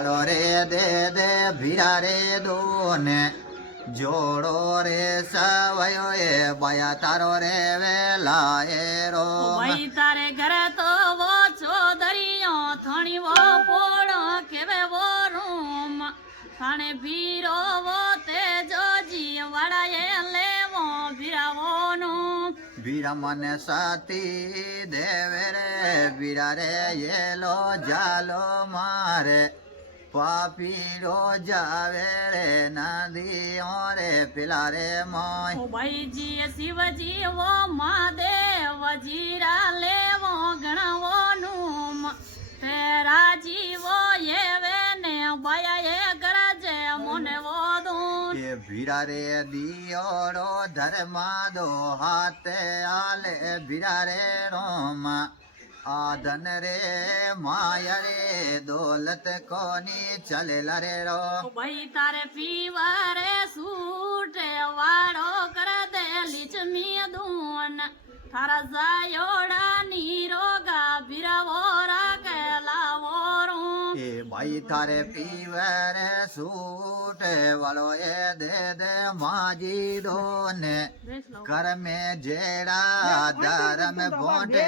હાલો રે દે દે ભીરા રે દોને જોડો રે સવયો એ બયા તારો રે વેલા એ રો ભાઈ તારે ઘરે તો વો છો દરિયો થણી વો પોળો કેવે વો રૂમ થાણે ભીરો વો તે જોજી વાળાએ લેવો ભીરાવો નું ભીરા મને સાતી દેવે રે ભીરા રે એલો જાલો મારે પાપીરો જાવે રે નદીઓ રે પેલા રે મોય ઓ ભાઈજી શિવજી વો મહાદેવ જીરા લેવો ગણાવો નું તેરા જીવો એવે ને બયા એ ગરજે મોને વોદું એ ભીરા રે દિયોડો ધર્મા દો હાથે આલે ભીરા રે રોમ આધન રે માયા રે દોલત કોની ચલેલા રે રો ભાઈ તારે પીવારે સૂટે વાળો કર દે લીચમી દૂન તારા જાયોડા ની રોગા ભીરાવો રાખેલા વોરું એ ભાઈ તારે પીવે રે સૂટ વાળો એ દે દે માજી દોને કરમે જેડા ધર્મ ભોંડે